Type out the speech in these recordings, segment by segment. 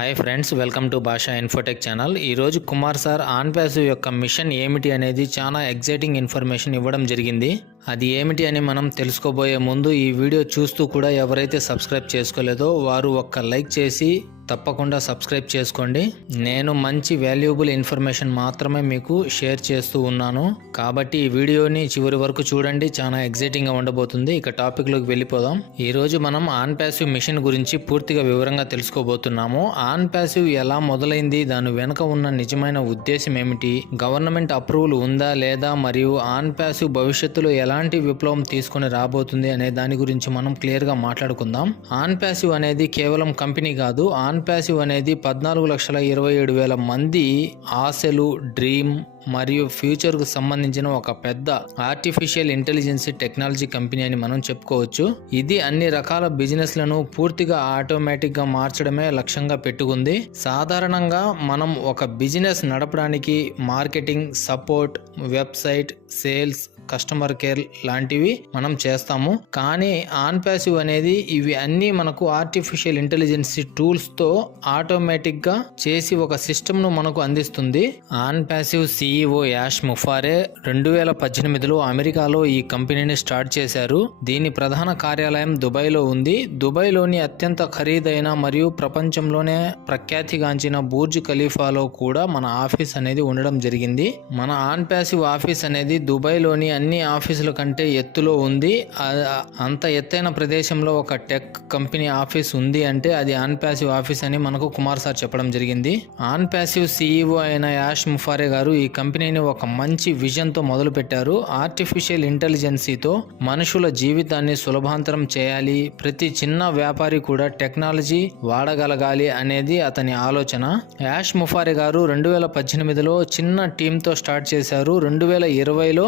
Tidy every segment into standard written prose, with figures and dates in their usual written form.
Hi friends, welcome to భాషా Infotech channel. ఈరోజు Kumar sir on passive యొక్క మిషన్ ఏమిటి అనేది చాలా ఎగ్జైటింగ్ ఇన్ఫర్మేషన్ ఇవ్వడం జరిగింది. అది ఏమిటి అని మనం తెలుసుకోబోయే ముందు ఈ వీడియో చూస్తూ కూడా ఎవరైతే సబ్స్క్రైబ్ చేసుకోలేదో వారు ఒక్క లైక్ చేసి తప్పకుండా సబ్స్క్రైబ్ చేసుకోండి. నేను మంచి వాల్యుబుల్ ఇన్ఫర్మేషన్ మాత్రమే మీకు షేర్ చేస్తూ ఉన్నాను కాబట్టి ఈ వీడియోని చివరి వరకు చూడండి, చాలా ఎగ్జైటింగ్గా ఉండబోతుంది. ఇక టాపిక్లోకి వెళ్ళిపోదాం. ఈరోజు మనం ఆన్ ప్యాసివ్ మిషన్ గురించి పూర్తిగా వివరంగా తెలుసుకోబోతున్నాము. ఆన్ ప్యాసివ్ ఎలా మొదలైంది, దాని వెనుక ఉన్న నిజమైన ఉద్దేశం ఏమిటి, గవర్నమెంట్ అప్రూవల్ ఉందా లేదా, మరియు ఆన్ ప్యాసివ్ భవిష్యత్తులో ఎలాంటి విప్లవం తీసుకొని రాబోతుంది అనే దాని గురించి మనం క్లియర్గా మాట్లాడుకుందాం. ఆన్ ప్యాసివ్ అనేది కేవలం కంపెనీ కాదు. ఆన్ ప్యాసివ్ అనేది 14,27,000 మంది ఆశలు, డ్రీమ్ మరియు ఫ్యూచర్కు సంబంధించిన ఒక పెద్ద ఆర్టిఫిషియల్ ఇంటెలిజెన్స్ టెక్నాలజీ కంపెనీ అని మనం చెప్పుకోవచ్చు. ఇది అన్ని రకాల బిజినెస్లను పూర్తిగా ఆటోమేటిక్గా మార్చడమే లక్ష్యంగా పెట్టుకుంది. సాధారణంగా మనం ఒక బిజినెస్ నడపడానికి marketing, support, website, sales, customer care లాంటివి మనం చేస్తాము. కానీ ఆన్ ప్యాసివ్ అనేది ఇవి అన్నీ మనకు ఆర్టిఫిషియల్ ఇంటెలిజెన్స్ టూల్స్తో ఆటోమేటిక్గా చేసి ఒక సిస్టమ్ను మనకు అందిస్తుంది. ఆన్ ప్యాసివ్ CEO యాష్ ముఫారే 2018లో అమెరికాలో ఈ కంపెనీని స్టార్ట్ చేశారు. దీని ప్రధాన కార్యాలయం దుబాయ్లో ఉంది. దుబాయ్లోని అత్యంత ఖరీదైన మరియు ప్రపంచంలోనే ప్రఖ్యాతిగాంచిన బుర్జ్ ఖలీఫాలో కూడా మన ఆఫీస్ అనేది ఉండడం జరిగింది. మన ఆన్ ప్యాసివ్ ఆఫీస్ అనేది దుబాయ్లోని అన్ని ఆఫీసుల కంటే ఎత్తులో ఉంది. అంత ఎత్తైన ప్రదేశంలో ఒక టెక్ కంపెనీ ఆఫీస్ ఉంది అంటే అది ఆన్ ప్యాసివ్ ఆఫీస్ అని మనకు కుమార్ సార్ చెప్పడం జరిగింది. ఆన్ ప్యాసివ్ CEO అయిన యాష్ ముఫారే గారు ఈ కంపెనీని ఒక మంచి విజన్ తో మొదలు పెట్టారు. ఆర్టిఫిషియల్ ఇంటెలిజెన్సీతో మనుషుల జీవితాన్ని సులభాంతరం చేయాలి, ప్రతి చిన్న వ్యాపారి కూడా టెక్నాలజీ వాడగలగాలి అనేది అతని ఆలోచన. యాష్ ముఫారే గారు 2018లో చిన్న టీంతో స్టార్ట్ చేశారు. 2020లో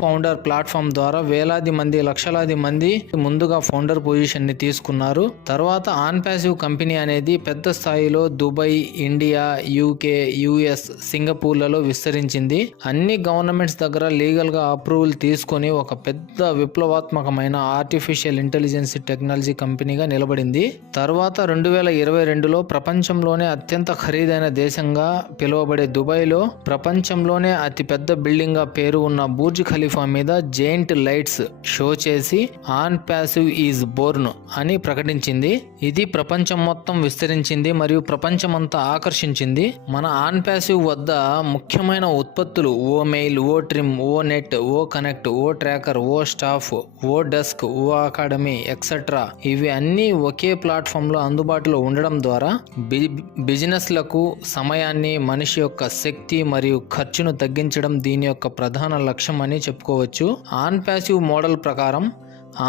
ఫౌండర్ ప్లాట్ఫామ్ ద్వారా వేలాది మంది, లక్షలాది మంది ముందుగా ఫౌండర్ పొజిషన్ ని తీసుకున్నారు. తర్వాత ఆన్ ప్యాసివ్ కంపెనీ అనేది పెద్ద స్థాయిలో దుబాయ్, ఇండియా, UK, US, సింగపూర్లలో విస్తరించింది. అన్ని గవర్నమెంట్స్ దగ్గర లీగల్ గా అప్రూవల్ తీసుకొని ఒక పెద్ద విప్లవాత్మకమైన ఆర్టిఫిషియల్ ఇంటెలిజెన్స్ టెక్నాలజీ కంపెనీగా నిలబడింది. తర్వాత 2022లో ప్రపంచంలోనే అత్యంత ఖరీదైన దేశంగా పిలువబడే దుబాయ్లో ప్రపంచంలోనే అతి పెద్ద బిల్డింగ్ గా పేరు ఉన్న బుర్జ్ ఖలీఫా మీద జెయింట్ లైట్స్ షో చేసి ఆన్ ప్యాసివ్ ఈజ్ బోర్న్ అని ప్రకటించింది. ఇది ప్రపంచం మొత్తం విస్తరించింది మరియు ప్రపంచమంతా ఆకర్షించింది. మన ఆన్ ప్యాసివ్ వద్ద ముఖ్యమైన ఉత్పత్తులు ఓ మెయిల్, ఓ ట్రిమ్, ఓ నెట్, ఓ కనెక్ట్, ఓ ట్రాకర్, ఓ స్టాఫ్, ఓ డెస్క్, ఓ అకాడమీ ఎక్సెట్రా ఇవి అన్నీ ఒకే ప్లాట్ఫామ్ లో అందుబాటులో ఉండడం ద్వారా బిజినెస్లకు సమయాన్ని, మనిషి యొక్క శక్తి మరియు ఖర్చును తగ్గించడం దీని యొక్క ప్రధాన లక్ష్యం అని చెప్పుకోవచ్చు. ఆన్ ప్యాసివ్ మోడల్ ప్రకారం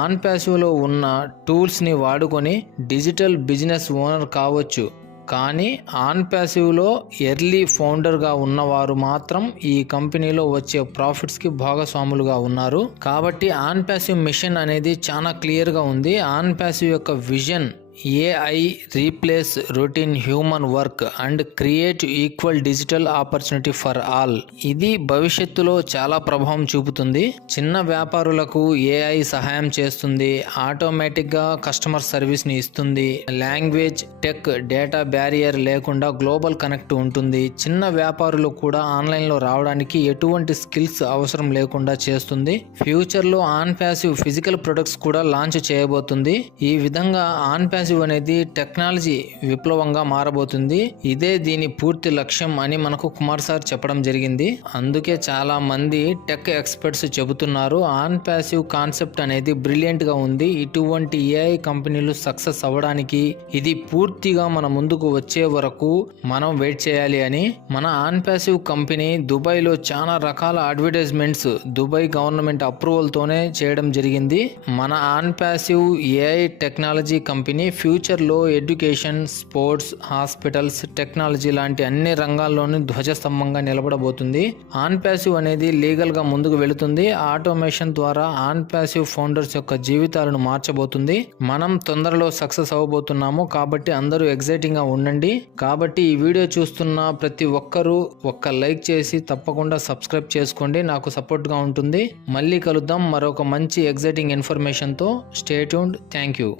ఆన్ ప్యాసివ్లో ఉన్న టూల్స్ని వాడుకొని డిజిటల్ బిజినెస్ ఓనర్ కావచ్చు. కానీ ఆన్ ప్యాసివ్లో ఎర్లీ ఫౌండర్గా ఉన్నవారు మాత్రం ఈ కంపెనీలో వచ్చే ప్రాఫిట్స్కి భాగస్వాములుగా ఉన్నారు. కాబట్టి ఆన్ ప్యాసివ్ మిషన్ అనేది చాలా క్లియర్గా ఉంది. ఆన్ ప్యాసివ్ యొక్క vision AI replace routine human work and create equal digital opportunity for all. ఇది భవిష్యత్తులో చాలా ప్రభావం చూపుతుంది. చిన్న వ్యాపారులకు AI సహాయం చేస్తుంది, ఆటోమేటిక్గా కస్టమర్ సర్వీస్ని ఇస్తుంది, లాంగ్వేజ్, టెక్, డేటా బ్యారియర్ లేకుండా గ్లోబల్ కనెక్ట్ ఉంటుంది. చిన్న వ్యాపారులు కూడా ఆన్లైన్లో రావడానికి ఎటువంటి స్కిల్స్ అవసరం లేకుండా చేస్తుంది. ఫ్యూచర్లో ఆన్ ప్యాసివ్ ఫిజికల్ ప్రొడక్ట్స్ కూడా లాంచ్ చేయబోతుంది. ఈ విధంగా ఆన్ ప్యాసివ్ అనేది టెక్నాలజీ విప్లవంగా మారబోతుంది. ఇదే దీని పూర్తి లక్ష్యం అని మనకు కుమార్ సార్ చెప్పడం జరిగింది. అందుకే చాలా మంది టెక్ ఎక్స్పర్ట్స్ చెబుతున్నారు ఆన్ ప్యాసివ్ కాన్సెప్ట్ అనేది బ్రిలియంట్ గా ఉంది. ఇటువంటి AI కంపెనీలు సక్సెస్ అవ్వడానికి ఇది పూర్తిగా మన ముందుకు వచ్చే వరకు మనం వెయిట్ చేయాలి అని. మన ఆన్ ప్యాసివ్ కంపెనీ దుబాయ్ లో చాలా రకాల అడ్వర్టైజ్మెంట్స్ దుబాయ్ గవర్నమెంట్ అప్రూవల్ తోనే చేయడం జరిగింది. మన on passive AI technology company ఫ్యూచర్లో ఎడ్యుకేషన్, స్పోర్ట్స్, హాస్పిటల్స్, టెక్నాలజీ లాంటి అన్ని రంగాల్లోనూ ధ్వజస్తంభంగా నిలబడబోతుంది. ఆన్ ప్యాసివ్ అనేది లీగల్గా ముందుకు వెళుతుంది. ఆటోమేషన్ ద్వారా ఆన్ ప్యాసివ్ ఫౌండర్స్ యొక్క జీవితాలను మార్చబోతుంది. మనం తొందరలో సక్సెస్ అవ్వబోతున్నాము కాబట్టి అందరూ ఎగ్జైటింగ్గా ఉండండి. కాబట్టి ఈ వీడియో చూస్తున్న ప్రతి ఒక్కరూ ఒక్క లైక్ చేసి తప్పకుండా సబ్స్క్రైబ్ చేసుకోండి, నాకు సపోర్ట్గా ఉంటుంది. మళ్ళీ కలుద్దాం మరొక మంచి ఎగ్జైటింగ్ ఇన్ఫర్మేషన్తో. Stay tuned. Thank you.